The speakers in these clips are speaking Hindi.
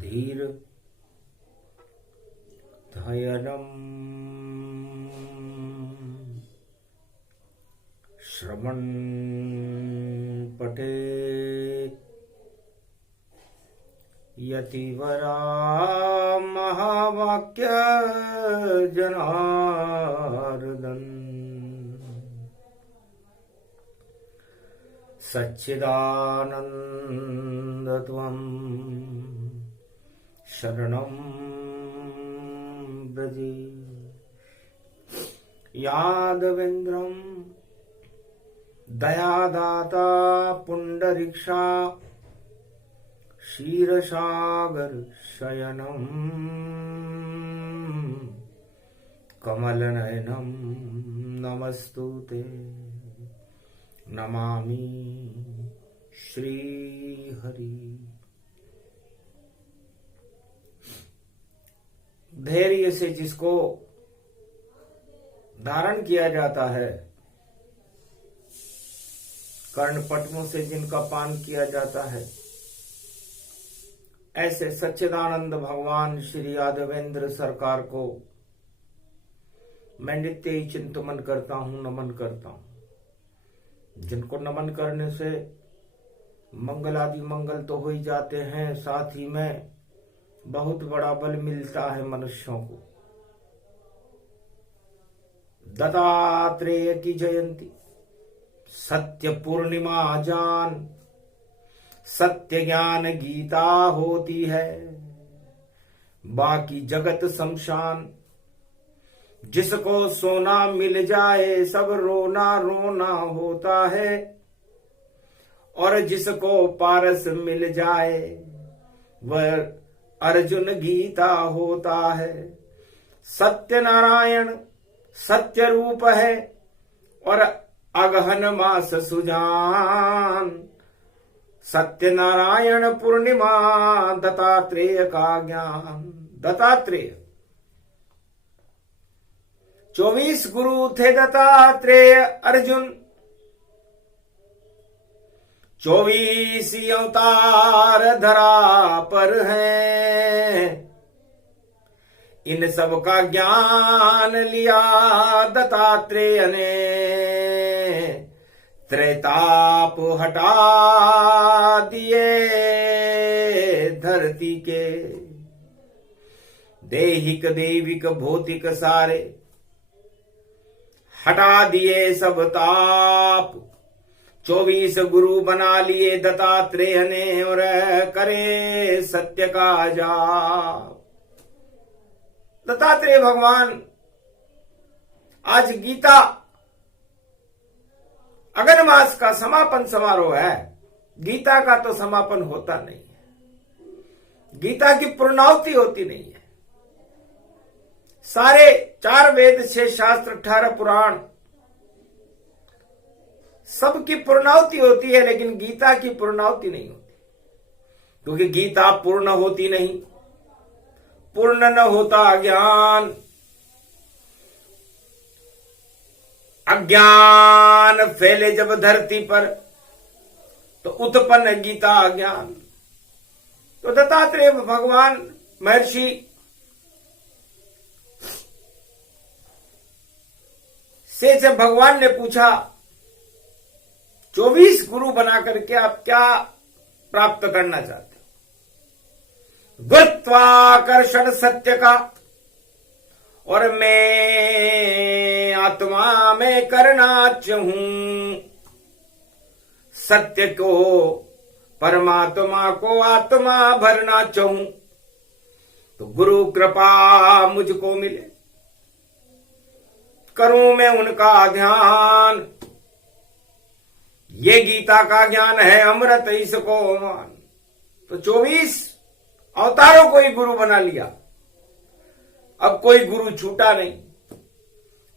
धीर धयनम श्रवण पठे यतिवरा महावाक्य जनार्दन सच्चिदानंद त्वं शरणं ब्रजे यादवेन्द्रं दयादाता पुंडरीक्षा क्षीरसागर शयनं कमलनयनं नमस्तुते नमामि श्रीहरि। धैर्य से जिसको धारण किया जाता है, कर्णपटमों से जिनका पान किया जाता है, ऐसे सच्चिदानंद भगवान श्री यादवेंद्र सरकार को मैं नित्य ही चिंतन करता हूं, नमन करता हूं। जिनको नमन करने से मंगल आदि मंगल तो हो ही जाते हैं, साथ ही में बहुत बड़ा बल मिलता है मनुष्यों को। दत्तात्रेय की जयंती, सत्य पूर्णिमा जान, सत्य ज्ञान गीता होती है, बाकी जगत शमशान। जिसको सोना मिल जाए सब रोना रोना होता है, और जिसको पारस मिल जाए वह अर्जुन गीता होता है। सत्य नारायण सत्य रूप है और अगहन मास सुजान। सत्य नारायण पूर्णिमा दत्तात्रेय का ज्ञान। दत्तात्रेय 24 गुरु थे दत्तात्रेय अर्जुन, 24 अवतार धरा पर हैं। इन सब का ज्ञान लिया दत्तात्रेय ने, त्रेताप हटा दिए धरती के। देहिक देविक भौतिक सारे हटा दिए सब ताप। 24 गुरु बना लिए दत्तात्रेय ने, और करे सत्य का जाप। दत्तात्रेय भगवान आज गीता अगन मास का समापन समारोह है। गीता का तो समापन होता नहीं है, गीता की पूर्णाहुति होती नहीं है। सारे 4 वेद 6 शास्त्र 18 पुराण सबकी पूर्णाहुति होती है, लेकिन गीता की पूर्णाहुति नहीं होती, क्योंकि गीता पूर्ण होती नहीं। पूर्ण न होता ज्ञान, अज्ञान फैले जब धरती पर तो उत्पन्न गीता ज्ञान। तो दत्तात्रेय भगवान महर्षि से जब भगवान ने पूछा 24 गुरु बना करके आप क्या प्राप्त करना चाहते हो? गुरुत्वाकर्षण सत्य का, और मैं आत्मा में करना चाहूं। सत्य को परमात्मा को आत्मा भरना चाहूं, तो गुरु कृपा मुझको मिले, करूं मैं उनका ध्यान। ये गीता का ज्ञान है अमृत इसको मान। तो 24 अवतारों को ही गुरु बना लिया, अब कोई गुरु छूटा नहीं।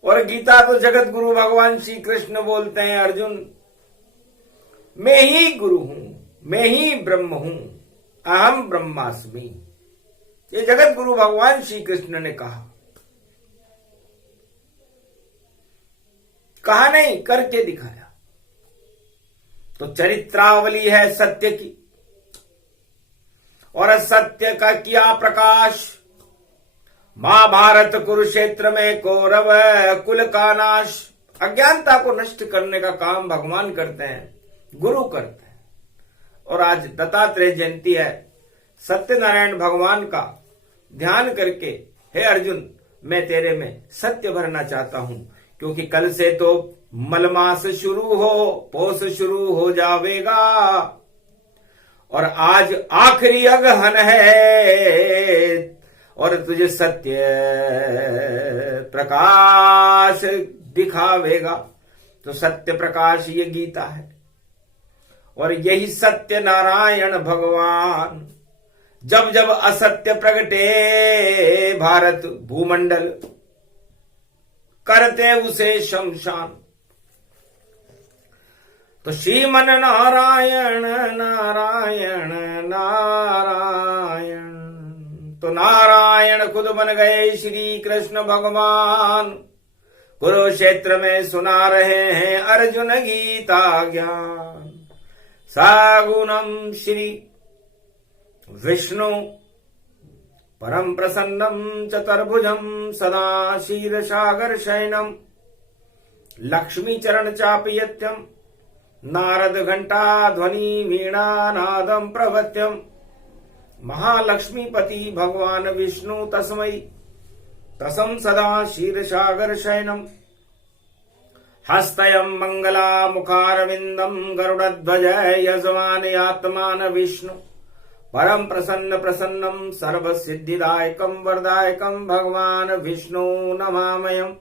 और गीता तो जगत गुरु भगवान श्री कृष्ण बोलते हैं, अर्जुन मैं ही गुरु हूं, मैं ही ब्रह्म हूं, अहम ब्रह्मास्मि। ये जगत गुरु भगवान श्री कृष्ण ने कहा नहीं, करके दिखाया। तो चरित्रावली है सत्य की, और सत्य का किया प्रकाश। महाभारत कुरुक्षेत्र में कौरव कुल का नाश। अज्ञानता को नष्ट करने का काम भगवान करते हैं, गुरु करते हैं। और आज दत्तात्रेय जयंती है। सत्यनारायण भगवान का ध्यान करके हे अर्जुन, मैं तेरे में सत्य भरना चाहता हूं, क्योंकि कल से तो मलमास शुरू हो, पोष शुरू हो जावेगा, और आज आखिरी अगहन है, और तुझे सत्य प्रकाश दिखावेगा। तो सत्य प्रकाश ये गीता है, और यही सत्य नारायण भगवान जब जब असत्य प्रगटे भारत भूमंडल, करते उसे शमशान। तो श्रीमन नारायण नारायण नारायण, तो नारायण खुद बन गए श्री कृष्ण भगवान। कुरुक्षेत्र में सुना रहे हैं अर्जुन गीता ज्ञान। सागुणम श्री विष्णु परम प्रसन्नम चतुर्भुजम सदा क्षीरसागर शयनम, लक्ष्मी चरण चापयत्यम नारद घंटा ध्वनि वीणा नादम प्रवत्यम। महालक्ष्मीपति भगवान विष्णु तस्मै तसम सदा क्षीरसागर शयनम। हस्तयं मंगला मुखारविंदम गरुड़ध्वज यजमान आत्मान विष्णु, परम प्रसन्न प्रसन्नम सर्व सिद्धिदायकम वरदायकम भगवान विष्णु नमामयम्।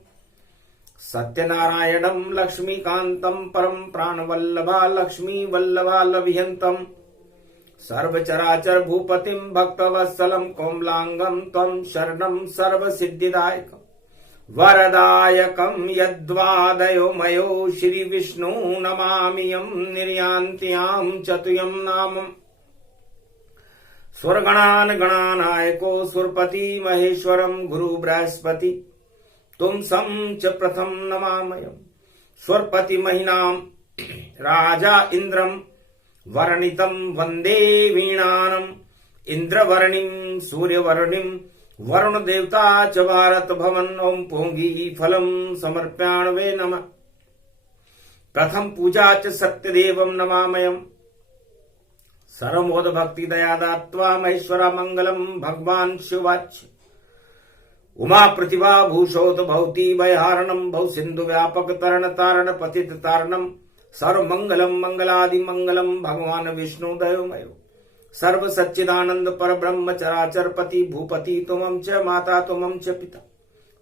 सत्यनारायणं लक्ष्मीकांतं परम प्राणवल्लभा लक्ष्मी वल्लभालभियन्तम्, सर्वचराचर भूपतिं भक्तवत्सलं कोमलांगं त्वं शरणं सर्वसिद्धिदायकम् वरदायकं यद्वादयो मयो श्री विष्णु नमामि यं निर्यान्त्यां चतुयं नामम्। स्वर्गणान गणानायको सुरपति महेश्वरं गुरु बृहस्पति तुम सम च प्रथम नमामयम्। स्वरपति महिनां राजा इंद्रम वर्णितं वंदे वीणानम्, इंद्रवर्णिं सूर्यवर्णिं वरुण देवता च भारत भवन ओम पोंगी फलम समर्प्याण्वे नमः। प्रथम पूजा च सत्यदेवं नमामयम्। सर्वमोद भक्ति दया दात्वा महेश्वरा मंगलम भगवान शिवाच। उमा प्रतिभा भूषोत भवती भयहारणम भव सिंधु व्यापक तरण तारण पतित तारणम, सर्व मंगलम मंगलादि मंगलम भगवान विष्णु दयोमयो। सर्व सच्चिदानंद पर ब्रह्म चराचर पति भूपति तुमं च माता तुमं च पिता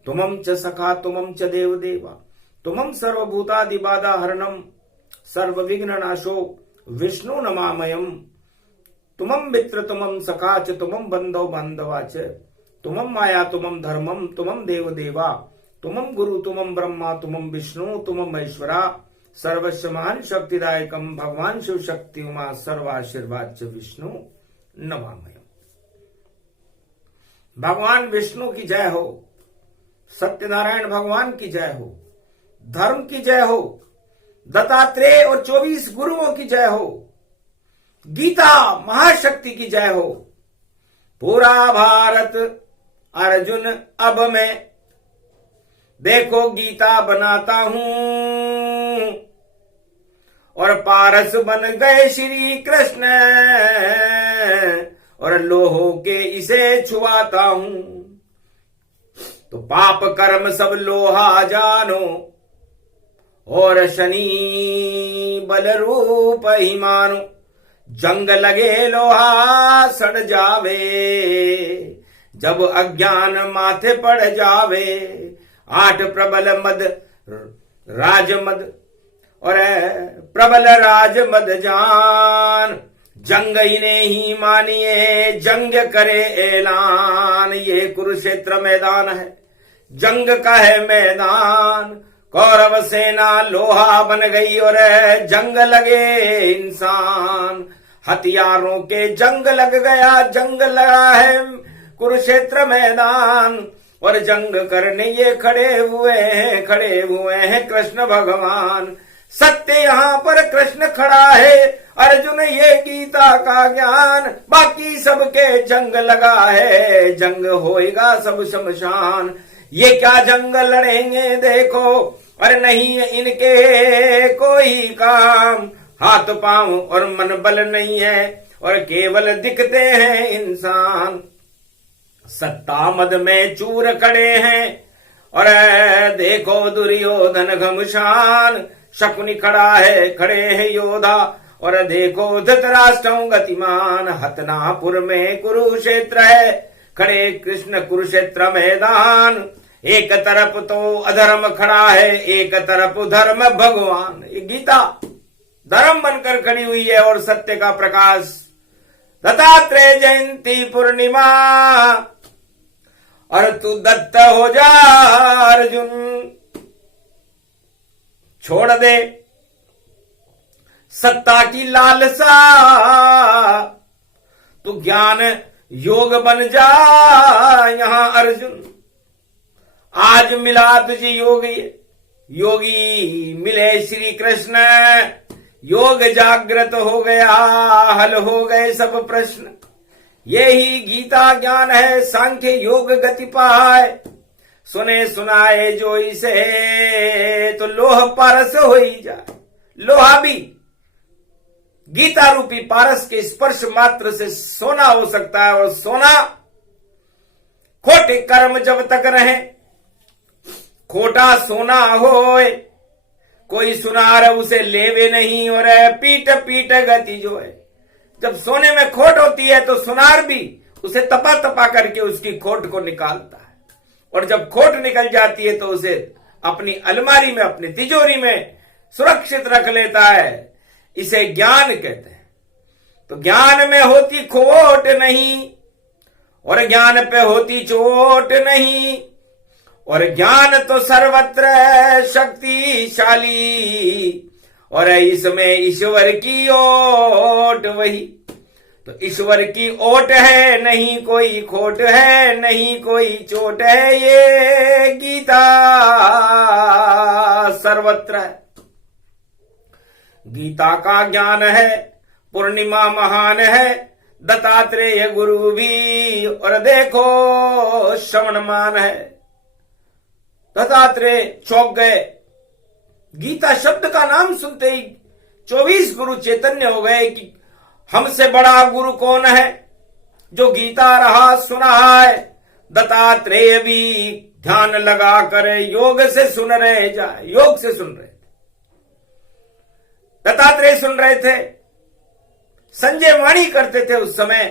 तुमं च सखा तुमं च देव देवा तुमं सर्वभूतादि बाधा हरणम, सर्व विघ्न नाशो विष्णु नमामयम्। तुमं मित्र तुमं सखा च तुमं बंधो बांधवा च, तुमं माया तुमं धर्मम तुमं देव देवा तुमं गुरु तुमं ब्रह्मा तुमं विष्णु तुमं महेश्वरा, सर्वस्व महान शक्तिदायकम भगवान शिव शक्ति उमा सर्वाशीर्वाद च विष्णु नमामयम्। भगवान विष्णु की जय हो, सत्यनारायण भगवान की जय हो, धर्म की जय हो, दत्तात्रेय और 24 गुरुओं की जय हो, गीता महाशक्ति की जय हो। पूरा भारत अर्जुन अब मैं देखो गीता बनाता हूं, और पारस बन गए श्री कृष्ण और लोहो के इसे छुआता हूं। तो पाप कर्म सब लोहा जानो और शनि बल रूप ही मानो, जंग लगे लोहा सड़ जावे जब अज्ञान माथे पड़ जावे। 8 प्रबल मद राजमद और प्रबल राजमद जान, जंग इन्हें ही मानिए जंग करे ऐलान। ये कुरुक्षेत्र मैदान है, जंग का है मैदान। कौरव सेना लोहा बन गई और जंग लगे इंसान। हथियारों के जंग लग गया, जंग लगा है कुरुक्षेत्र मैदान। और जंग करने ये खड़े हुए हैं कृष्ण भगवान। सत्य यहाँ पर कृष्ण खड़ा है, अर्जुन ये गीता का ज्ञान, बाकी सबके जंग लगा है, जंग होएगा सब शमशान। ये क्या जंग लड़ेंगे देखो, अरे नहीं इनके कोई काम, हाथ पांव और मन बल नहीं है, और केवल दिखते हैं इंसान। सत्ता मद में चूर खड़े हैं, और देखो दुर्योधन घमशान। शकुनी खड़ा है, खड़े हैं योधा, और देखो धृतराष्ट्र गतिमान। हतनापुर में कुरुक्षेत्र है, खड़े कृष्ण कुरुक्षेत्र मैदान। एक तरफ तो अधर्म खड़ा है, एक तरफ धर्म भगवान। ये गीता धर्म बनकर खड़ी हुई है और सत्य का प्रकाश। दत्तात्रेय जयंती पूर्णिमा, और तू दत्त हो जा अर्जुन, छोड़ दे सत्ता की लालसा, तू ज्ञान योग बन जा यहां अर्जुन। आज मिला तुझे योगी, योगी मिले श्री कृष्ण, योग जागृत हो गया, हल हो गए सब प्रश्न। यही गीता ज्ञान है, सांख्य योग गति पाए, सुने सुनाए जो इसे, तो लोह पारस हो ही जाए। लोहा भी गीता रूपी पारस के स्पर्श मात्र से सोना हो सकता है, और सोना खोटे कर्म जब तक रहे, खोटा सोना होए, कोई सुनार उसे लेवे नहीं, और पीट पीट गति जो है। जब सोने में खोट होती है तो सुनार भी उसे तपा तपा करके उसकी खोट को निकालता है, और जब खोट निकल जाती है तो उसे अपनी अलमारी में, अपनी तिजोरी में सुरक्षित रख लेता है। इसे ज्ञान कहते हैं। तो ज्ञान में होती खोट नहीं, और ज्ञान पे होती चोट नहीं, और ज्ञान तो सर्वत्र शक्तिशाली, और इसमें ईश्वर की ओट वही। तो ईश्वर की ओट है, नहीं कोई खोट है, नहीं कोई चोट है, ये गीता सर्वत्र है। गीता का ज्ञान है, पूर्णिमा महान है, दत्तात्रेय गुरु भी, और देखो श्रवणमान है। दत्तात्रेय चौंक गए, गीता शब्द का नाम सुनते ही 24 गुरु चैतन्य हो गए कि हमसे बड़ा गुरु कौन है, जो गीता रहा सुना है। दत्तात्रेय भी ध्यान लगा कर योग से सुन रहे, योग से सुन रहे थे। दत्तात्रेय सुन रहे थे, संजय वाणी करते थे उस समय।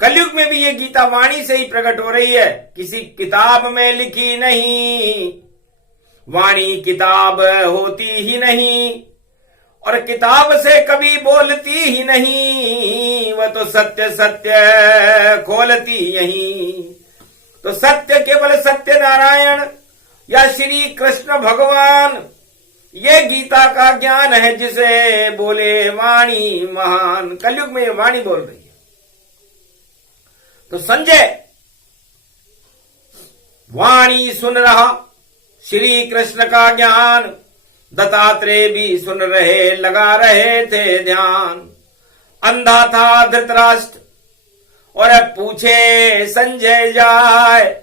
कलयुग में भी ये गीता वाणी से ही प्रकट हो रही है, किसी किताब में लिखी नहीं। वाणी किताब होती ही नहीं, और किताब से कभी बोलती ही नहीं, वह तो सत्य सत्य खोलती यही। तो सत्य केवल सत्य नारायण या श्री कृष्ण भगवान, ये गीता का ज्ञान है जिसे बोले वाणी महान। कलयुग में ये वाणी बोल रही है। तो संजय वाणी सुन रहा, श्री कृष्ण का ज्ञान। दत्तात्रेय भी सुन रहे, लगा रहे थे ध्यान। अंधा था धृतराष्ट्र, और पूछे संजय जाए,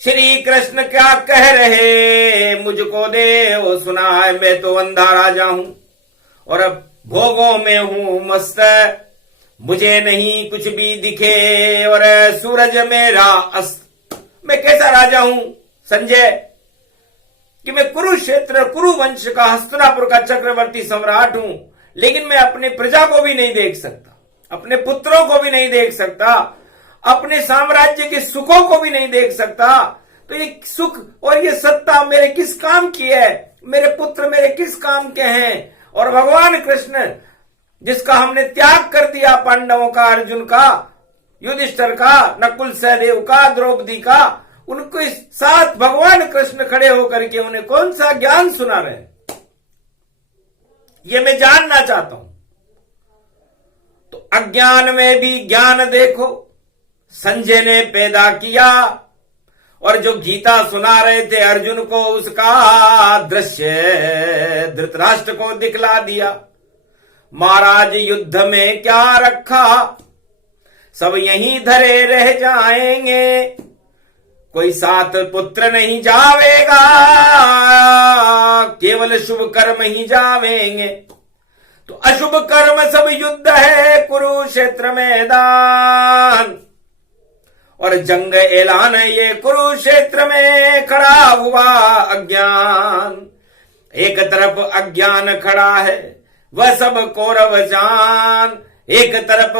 श्री कृष्ण क्या कह रहे, मुझको दे वो सुनाए। मैं तो अंधा राजा हूं, और अब भोगों में हूं मस्त, मुझे नहीं कुछ भी दिखे, और सूरज मेरा अस्त। मैं कैसा राजा हूं संजय कि मैं कुरुक्षेत्र कुरुवंश का, हस्तिनापुर का चक्रवर्ती सम्राट हूं, लेकिन मैं अपने प्रजा को भी नहीं देख सकता, अपने पुत्रों को भी नहीं देख सकता, अपने साम्राज्य के सुखों को भी नहीं देख सकता। तो ये सुख और ये सत्ता मेरे किस काम की है, मेरे पुत्र मेरे किस काम के हैं। और भगवान कृष्ण जिसका हमने त्याग कर दिया, पांडवों का, अर्जुन का, युधिष्ठिर का, नकुल सहदेव का, द्रौपदी का, उनके साथ भगवान कृष्ण खड़े होकर के उन्हें कौन सा ज्ञान सुना रहे, ये मैं जानना चाहता हूं। तो अज्ञान में भी ज्ञान देखो संजय ने पैदा किया, और जो गीता सुना रहे थे अर्जुन को, उसका दृश्य धृतराष्ट्र को दिखला दिया। महाराज युद्ध में क्या रखा, सब यहीं धरे रह जाएंगे, कोई साथ पुत्र नहीं जावेगा, केवल शुभ कर्म ही जावेंगे। तो अशुभ कर्म सब युद्ध है कुरुक्षेत्र मैदान, और जंग ऐलान ये कुरुक्षेत्र में खड़ा हुआ अज्ञान। एक तरफ अज्ञान खड़ा है वह सब कौरव जान, एक तरफ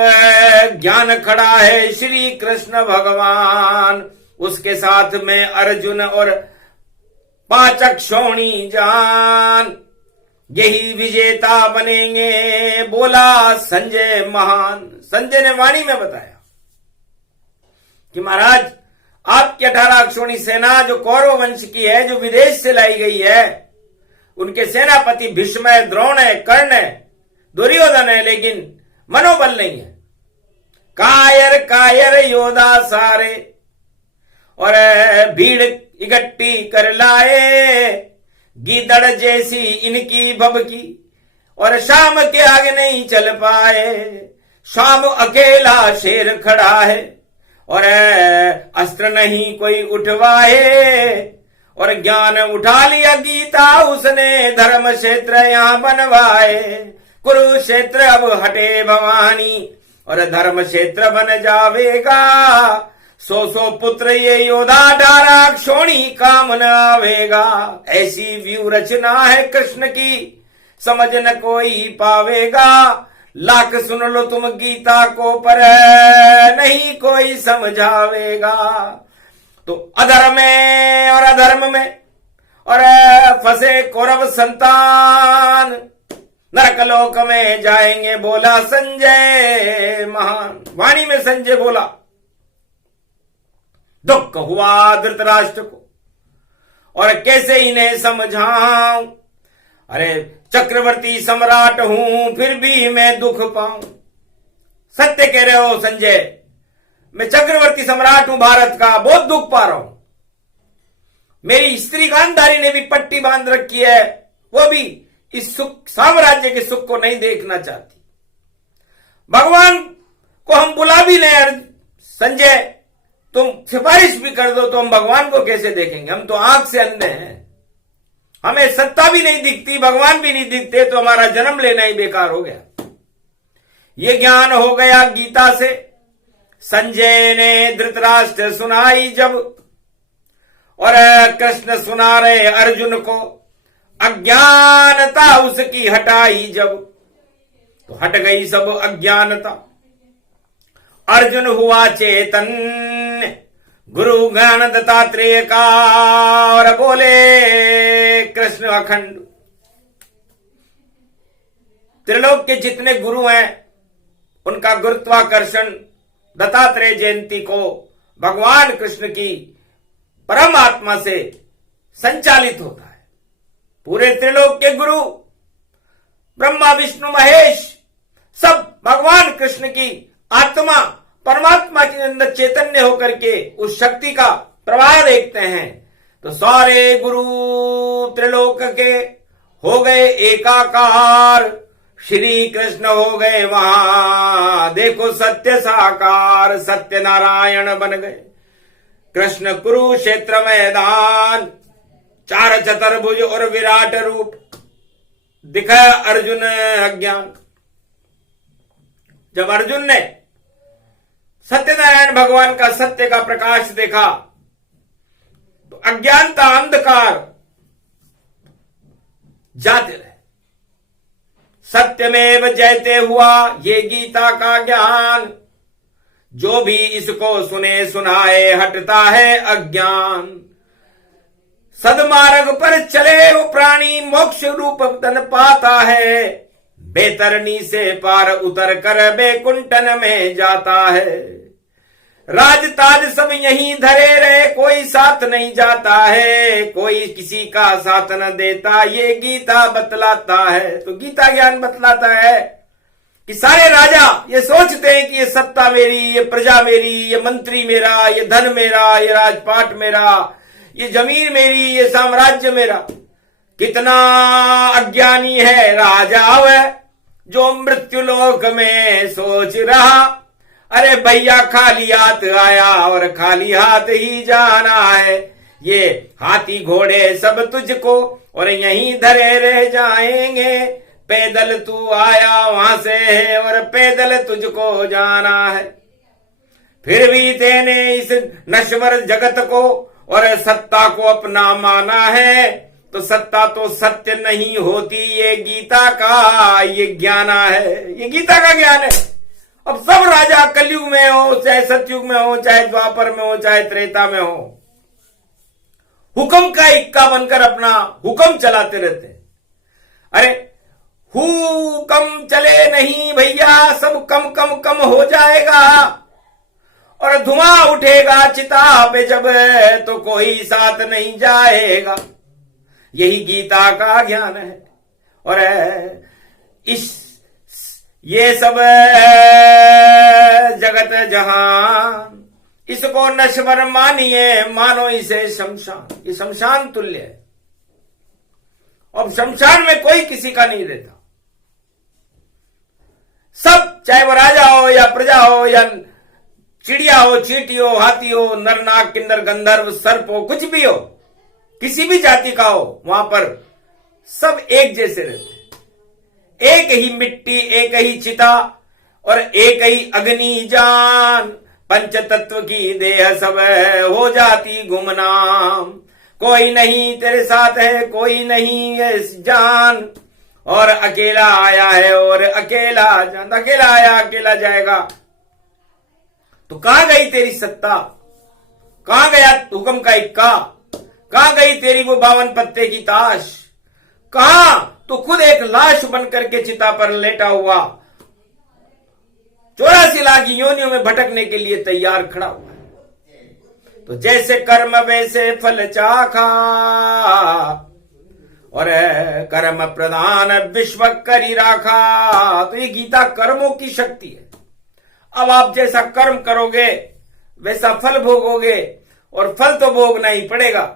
ज्ञान खड़ा है श्री कृष्ण भगवान, उसके साथ में अर्जुन और 5 अक्षौणी जान, यही विजेता बनेंगे बोला संजय महान। संजय ने वाणी में बताया कि महाराज आपकी 18 अक्षौणी सेना जो कौरव वंश की है, जो विदेश से लाई गई है, उनके सेनापति भीष्म है, द्रोण है, कर्ण है, दुर्योधन है, लेकिन मनोबल नहीं है। कायर कायर योद्धा सारे, और भीड़ इकट्ठी कर लाए, गीदड़ जैसी इनकी भभकी, और शाम के आगे नहीं चल पाए। शाम अकेला शेर खड़ा है, और अस्त्र नहीं कोई उठवाए, और ज्ञान उठा लिया गीता उसने, धर्म क्षेत्र यहां बनवाए। कुरुक्षेत्र अब हटे भवानी, और धर्म क्षेत्र बन जावेगा। 100 पुत्र ये योद्धा 18 अक्षौणी काम न आवेगा। ऐसी व्यू रचना है कृष्ण की, समझ न कोई पावेगा। लाख सुन लो तुम गीता को, पर नहीं कोई समझावेगा। तो अधर्म में और अधर्म में और फंसे कौरव संतान, नरकलोक में जाएंगे बोला संजय महान। वाणी में संजय बोला, दुख हुआ धृतराष्ट्र को और कैसे इन्हें समझाऊं। अरे चक्रवर्ती सम्राट हूं फिर भी मैं दुख पाऊं। सत्य कह रहे हो संजय, मैं चक्रवर्ती सम्राट हूं भारत का, बहुत दुख पा रहा हूं। मेरी स्त्री गांधारी ने भी पट्टी बांध रखी है, वो भी इस सुख साम्राज्य के सुख को नहीं देखना चाहती। भगवान को हम बुला भी लें संजय, तुम सिफारिश भी कर दो तो हम भगवान को कैसे देखेंगे। हम तो आंख से अंधे हैं, हमें सत्ता भी नहीं दिखती, भगवान भी नहीं दिखते, तो हमारा जन्म लेना ही बेकार हो गया। ये ज्ञान हो गया गीता से। संजय ने धृतराष्ट्र सुनाई जब, और कृष्ण सुना रहे अर्जुन को, अज्ञानता उसकी हटाई जब, तो हट गई सब अज्ञानता। अर्जुन हुआ चेतन गुरु ज्ञान दत्तात्रेय का, और बोले कृष्ण अखंड। त्रिलोक के जितने गुरु हैं उनका गुरुत्वाकर्षण दत्तात्रेय जयंती को भगवान कृष्ण की परमात्मा से संचालित होता है। पूरे त्रिलोक के गुरु ब्रह्मा विष्णु महेश सब भगवान कृष्ण की आत्मा परमात्मा के अंदर चैतन्य होकर के उस शक्ति का प्रवाह देखते हैं। तो सारे गुरु त्रिलोक के हो गए एकाकार, श्री कृष्ण हो गए वहां, देखो सत्य साकार, सत्य नारायण बन गए। कृष्ण कुरुक्षेत्र मैदान, 4 चतुर्भुज और विराट रूप दिखा अर्जुन अज्ञान। जब अर्जुन ने सत्यनारायण भगवान का सत्य का प्रकाश देखा तो अज्ञानता अंधकार जाते रहे। सत्यमेव जयते हुआ ये गीता का ज्ञान, जो भी इसको सुने सुनाए हटता है अज्ञान। सदमार्ग पर चले वो प्राणी मोक्ष रूप धन पाता है, बेतरनी से पार उतर कर बैकुंठन में जाता है। राज ताज सब यहीं धरे रहे, कोई साथ नहीं जाता है, कोई किसी का साथ न देता, ये गीता बतलाता है। तो गीता ज्ञान बतलाता है कि सारे राजा ये सोचते हैं कि ये सत्ता मेरी, ये प्रजा मेरी, ये मंत्री मेरा, ये धन मेरा, ये राजपाट मेरा, ये जमीन मेरी, ये साम्राज्य मेरा। कितना अज्ञानी है राजा वह जो मृत्यु लोक में सोच रहा, अरे भैया खाली हाथ आया और खाली हाथ ही जाना है। ये हाथी घोड़े सब तुझको और यहीं धरे रह जाएंगे। पैदल तू आया वहां से है और पैदल तुझको जाना है। फिर भी तेने इस नश्वर जगत को और सत्ता को अपना माना है, तो सत्ता तो सत्य नहीं होती, ये गीता का ये ज्ञान है, ये गीता का ज्ञान है। अब सब राजा कलयुग में हो, चाहे सतयुग में हो, चाहे द्वापर में हो, चाहे त्रेता में हो, हुक्म का इक्का बनकर अपना हुक्म चलाते रहते हैं। अरे हुक्म चले नहीं भैया, सब कम कम कम हो जाएगा और धुआं उठेगा चिता पे जब, तो कोई साथ नहीं जाएगा। यही गीता का ज्ञान है। और इस ये सब जगत जहान, इसको नश्वर मानिए, मानो इसे शमशान। ये शमशान तुल्य है। अब शमशान में कोई किसी का नहीं रहता। सब, चाहे वो राजा हो या प्रजा हो या चिड़िया हो, चींटी हो, हाथी हो, नर नाग किन्नर गंधर्व सर्प हो, कुछ भी हो, किसी भी जाति का हो, वहां पर सब एक जैसे रहते हैं। एक ही मिट्टी, एक ही चिता और एक ही अग्नि जान, पंच तत्व की देह सब हो जाती गुमनाम। कोई नहीं तेरे साथ है, कोई नहीं है जान, और अकेला आया है और अकेला जान। अकेला आया अकेला जाएगा। तो कहां गई तेरी सत्ता, कहां गया हुक्म का इक्का, कहां गई तेरी वो 52 पत्ते की ताश, कहां तो खुद एक लाश बनकर के चिता पर लेटा हुआ 84 लाख योनियों में भटकने के लिए तैयार खड़ा हुआ है। तो जैसे कर्म वैसे फल चाखा, और कर्म प्रधान विश्व करी राखा। तो ये गीता कर्मों की शक्ति है। अब आप जैसा कर्म करोगे वैसा फल भोगोगे, और फल तो भोगना ही पड़ेगा।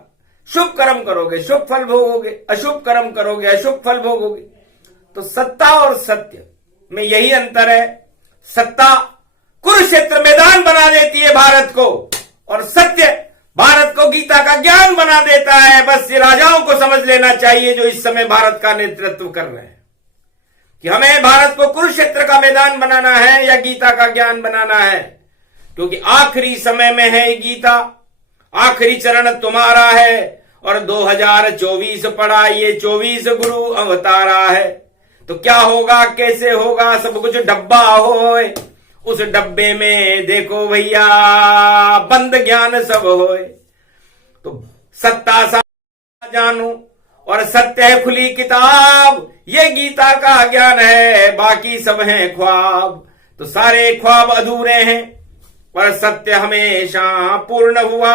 शुभ कर्म करोगे शुभ फल भोगोगे, अशुभ कर्म करोगे अशुभ फल भोगोगे। तो सत्ता और सत्य में यही अंतर है। सत्ता कुरुक्षेत्र मैदान बना देती है भारत को, और सत्य भारत को गीता का ज्ञान बना देता है। बस ये राजाओं को समझ लेना चाहिए जो इस समय भारत का नेतृत्व कर रहे हैं, कि हमें भारत को कुरुक्षेत्र का मैदान बनाना है या गीता का ज्ञान बनाना है। क्योंकि आखिरी समय में है गीता, आखिरी चरण तुम्हारा है, और 2024 पड़ा, ये 24 गुरु अवतारा है। तो क्या होगा कैसे होगा, सब कुछ डब्बा होए, उस डब्बे में देखो भैया बंद ज्ञान सब होए। तो सत्ता सा जानू और सत्य है खुली किताब, ये गीता का ज्ञान है, बाकी सब है ख्वाब। तो सारे ख्वाब अधूरे हैं पर सत्य हमेशा पूर्ण हुआ।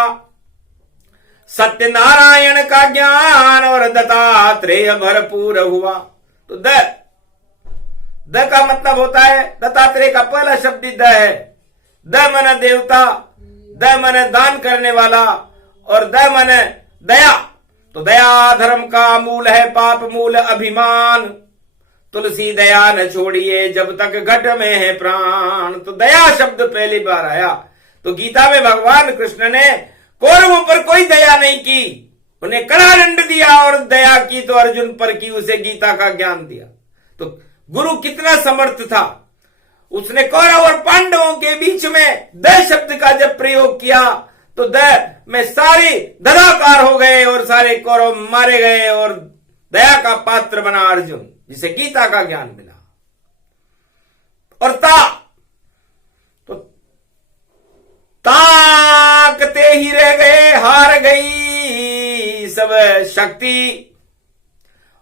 सत्य नारायण का ज्ञान और दत्तात्रेय भरपूर हुआ। तो द का मतलब होता है, दत्तात्रेय का पहला शब्द द है। द मन देवता, द मन दान करने वाला, और द मन दया। तो दया धर्म का मूल है, पाप मूल अभिमान। तुलसी दया न छोड़िए जब तक घट में है प्राण। तो दया शब्द पहली बार आया। तो गीता में भगवान कृष्ण ने कौरवों पर कोई दया नहीं की, उन्हें कड़ा दंड दिया, और दया की तो अर्जुन पर की, उसे गीता का ज्ञान दिया। तो गुरु कितना समर्थ था, उसने कौरव और पांडवों के बीच में द शब्द का जब प्रयोग किया तो द में सारे ददाकार हो गए और सारे कौरव मारे गए, और दया का पात्र बना अर्जुन, जिसे गीता का ज्ञान मिला। और तो ताकते ही रह गए, हार गई सब शक्ति,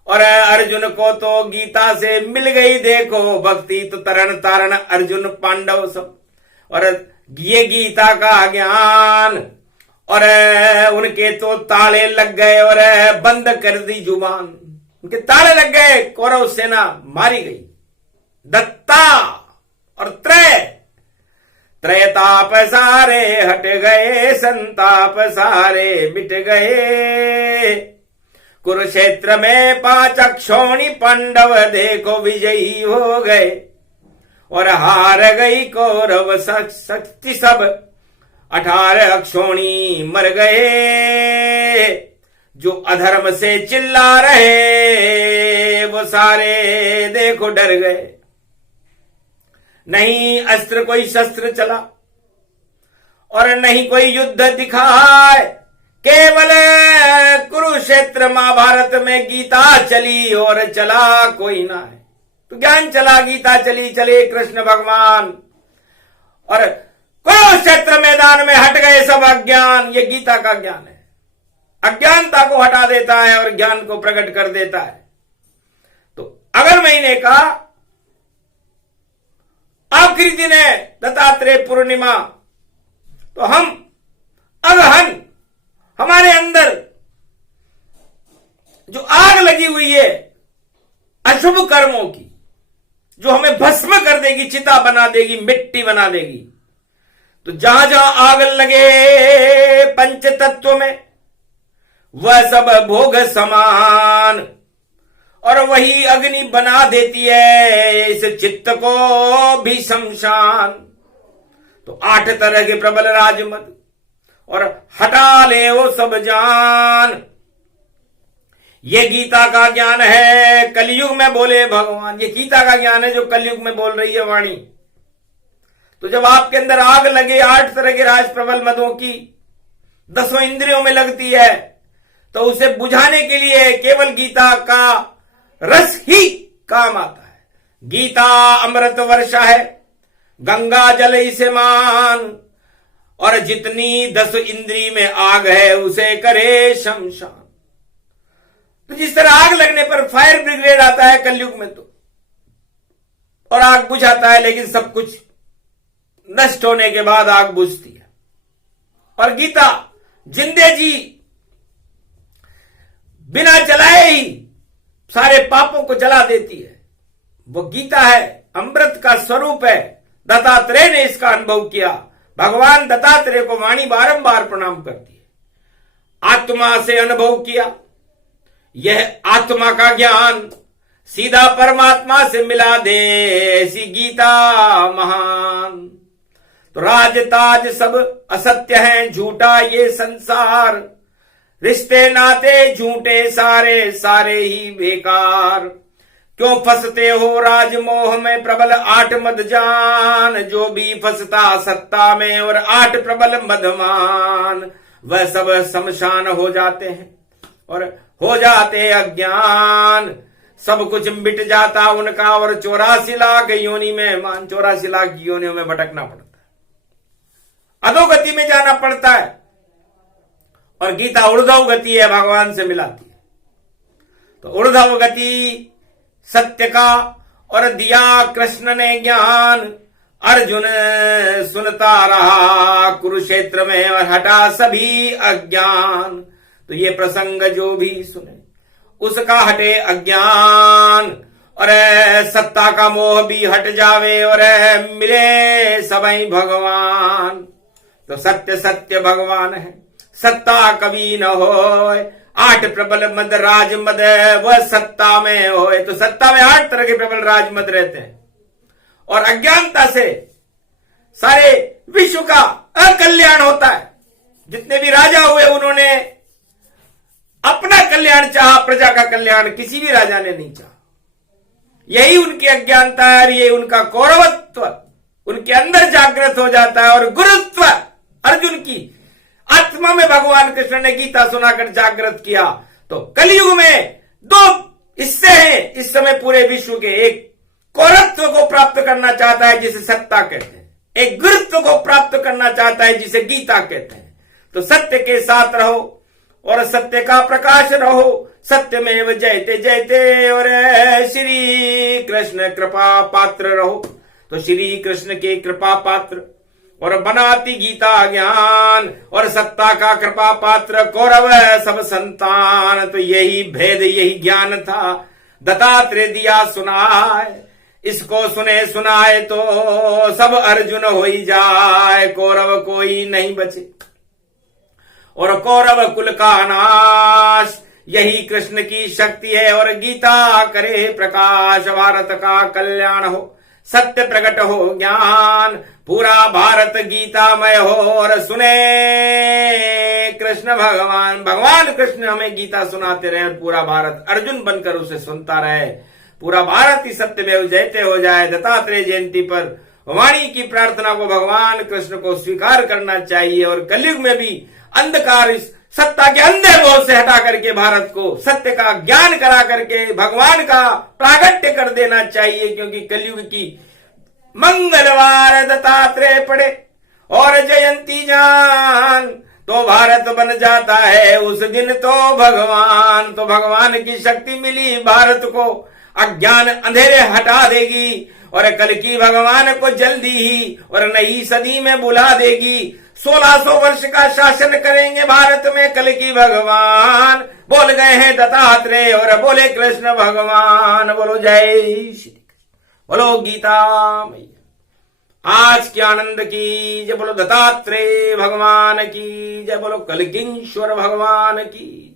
और अर्जुन को तो गीता से मिल गई देखो भक्ति। तो तरण तारण अर्जुन पांडव सब, और ये गीता का ज्ञान, और उनके तो ताले लग गए और बंद कर दी जुबान। उनके ताले लग गए, कौरव सेना मारी गई। दत्ता और त्रयताप सारे हट गए, संताप सारे मिट गए। कुरुक्षेत्र में 5 अक्षौणी पांडव देखो विजयी हो गए, और हार गई कौरव शक्ति सब, 18 अक्षौणी मर गए। जो अधर्म से चिल्ला रहे वो सारे देखो डर गए। नहीं अस्त्र कोई शस्त्र चला और नहीं कोई युद्ध दिखाए, केवल कुरुक्षेत्र महाभारत में गीता चली और चला कोई ना है। तो ज्ञान चला, गीता चली, चले कृष्ण भगवान, और कुरुक्षेत्र मैदान में हट गए सब अज्ञान। ये गीता का ज्ञान है, अज्ञानता को हटा देता है और ज्ञान को प्रकट कर देता है। तो अगले महीने का आखिरी दिन है दत्तात्रेय पूर्णिमा, तो हम अगहन, हमारे अंदर जो आग लगी हुई है अशुभ कर्मों की, जो हमें भस्म कर देगी, चिता बना देगी, मिट्टी बना देगी, तो जहां जहां आग लगे पंच तत्व में, वह सब भोग समान, और वही अग्नि बना देती है इस चित्त को भी शमशान। तो 8 तरह के प्रबल राजमद, और हटा ले वो सब जान। ये गीता का ज्ञान है, कलयुग में बोले भगवान। ये गीता का ज्ञान है जो कलयुग में बोल रही है वाणी। तो जब आपके अंदर आग लगे 8 तरह के राज प्रबल मदों की, 10 इंद्रियों में लगती है, तो उसे बुझाने के लिए केवल गीता का रस ही काम आता है। गीता अमृत वर्षा है, गंगा जल इसे मान, और जितनी 10 इंद्री में आग है उसे करे शमशान। तो जिस तरह आग लगने पर फायर ब्रिगेड आता है कलयुग में, तो और आग बुझाता है, लेकिन सब कुछ नष्ट होने के बाद आग बुझती है। और गीता जिंदे जी बिना जलाए ही सारे पापों को जला देती है। वो गीता है, अमृत का स्वरूप है। दत्तात्रेय ने इसका अनुभव किया। भगवान दत्तात्रेय को वाणी बारंबार प्रणाम करती है। आत्मा से अनुभव किया, यह आत्मा का ज्ञान सीधा परमात्मा से मिला दे, ऐसी गीता महान। तो राज ताज सब असत्य है, झूठा ये संसार, रिश्ते नाते झूठे सारे सारे ही बेकार। क्यों फंसते हो राजमोह में प्रबल 8 मद जान, जो भी फंसता सत्ता में और 8 प्रबल मदमान, वह सब शमशान हो जाते हैं और हो जाते अज्ञान। सब कुछ मिट जाता उनका, और 84 लाख योनि में 84 लाख योनियों में भटकना पड़ता है, अधोगति में जाना पड़ता है। और गीता ऊर्ध्व गति है, भगवान से मिलाती है। तो ऊर्ध्व गति सत्य का और दिया कृष्ण ने ज्ञान, अर्जुन सुनता रहा कुरुक्षेत्र में और हटा सभी अज्ञान। तो ये प्रसंग जो भी सुने उसका हटे अज्ञान, और सत्ता का मोह भी हट जावे और मिले सबई भगवान। तो सत्य सत्य भगवान है, सत्ता कभी न होए। 8 प्रबल मद राज मद वह सत्ता में होए। तो सत्ता में 8 तरह के प्रबल राज मद रहते हैं, और अज्ञानता से सारे विश्व का अकल्याण होता है। जितने भी राजा हुए उन्होंने अपना कल्याण चाहा, प्रजा का कल्याण किसी भी राजा ने नहीं चाहा। यही उनकी अज्ञानता है, और ये उनका कौरवत्व उनके अंदर जागृत हो जाता है। और गुरुत्व अर्जुन की आत्मा में भगवान कृष्ण ने गीता सुनाकर जागृत किया। तो कलयुग में 2 हिस्से हैं इस समय पूरे विश्व के। एक कौरत्व को प्राप्त करना चाहता है जिसे सत्ता कहते हैं, एक गुरुत्व को प्राप्त करना चाहता है जिसे गीता कहते हैं। तो सत्य के साथ रहो और सत्य का प्रकाश रहो, सत्यमेव जयते जयते, और श्री कृष्ण कृपा पात्र रहो। तो श्री कृष्ण के कृपा पात्र और बनाती गीता ज्ञान, और सत्ता का कृपा पात्र कौरव सब संतान। तो यही भेद यही ज्ञान था दत्तात्रेय दिया सुनाए। इसको सुने सुनाए तो सब अर्जुन हो ही जाए, कौरव कोई नहीं बचे और कौरव कुल का नाश। यही कृष्ण की शक्ति है और गीता करे प्रकाश। भारत का कल्याण हो, सत्य प्रकट हो ज्ञान, पूरा भारत गीतामय हो और सुने कृष्ण भगवान। भगवान कृष्ण हमें गीता सुनाते रहे और पूरा भारत अर्जुन बनकर उसे सुनता रहे। पूरा भारत ही सत्यमेव जयते हो जाए। दत्तात्रेय जयंती पर वाणी की प्रार्थना को भगवान कृष्ण को स्वीकार करना चाहिए और कलयुग में भी अंधकार इस सत्ता के अंधे मोह से हटा करके भारत को सत्य का ज्ञान करा करके भगवान का प्रागट्य कर देना चाहिए। क्योंकि कलयुग की मंगलवार दत्तात्रेय पड़े और जयंती जान तो भारत बन जाता है उस दिन तो भगवान। तो भगवान की शक्ति मिली भारत को, अज्ञान अंधेरे हटा देगी और कल की भगवान को जल्दी ही और नई सदी में बुला देगी। 1600 वर्ष का शासन करेंगे भारत में कल की भगवान। बोल गए हैं दत्तात्रेय और बोले कृष्ण भगवान। बोलो जय श्री कृष्ण, बोलो गीता मैया आज के आनंद की जय, बोलो दत्तात्रेय भगवान की जय, बोलो कलकीश्वर भगवान की।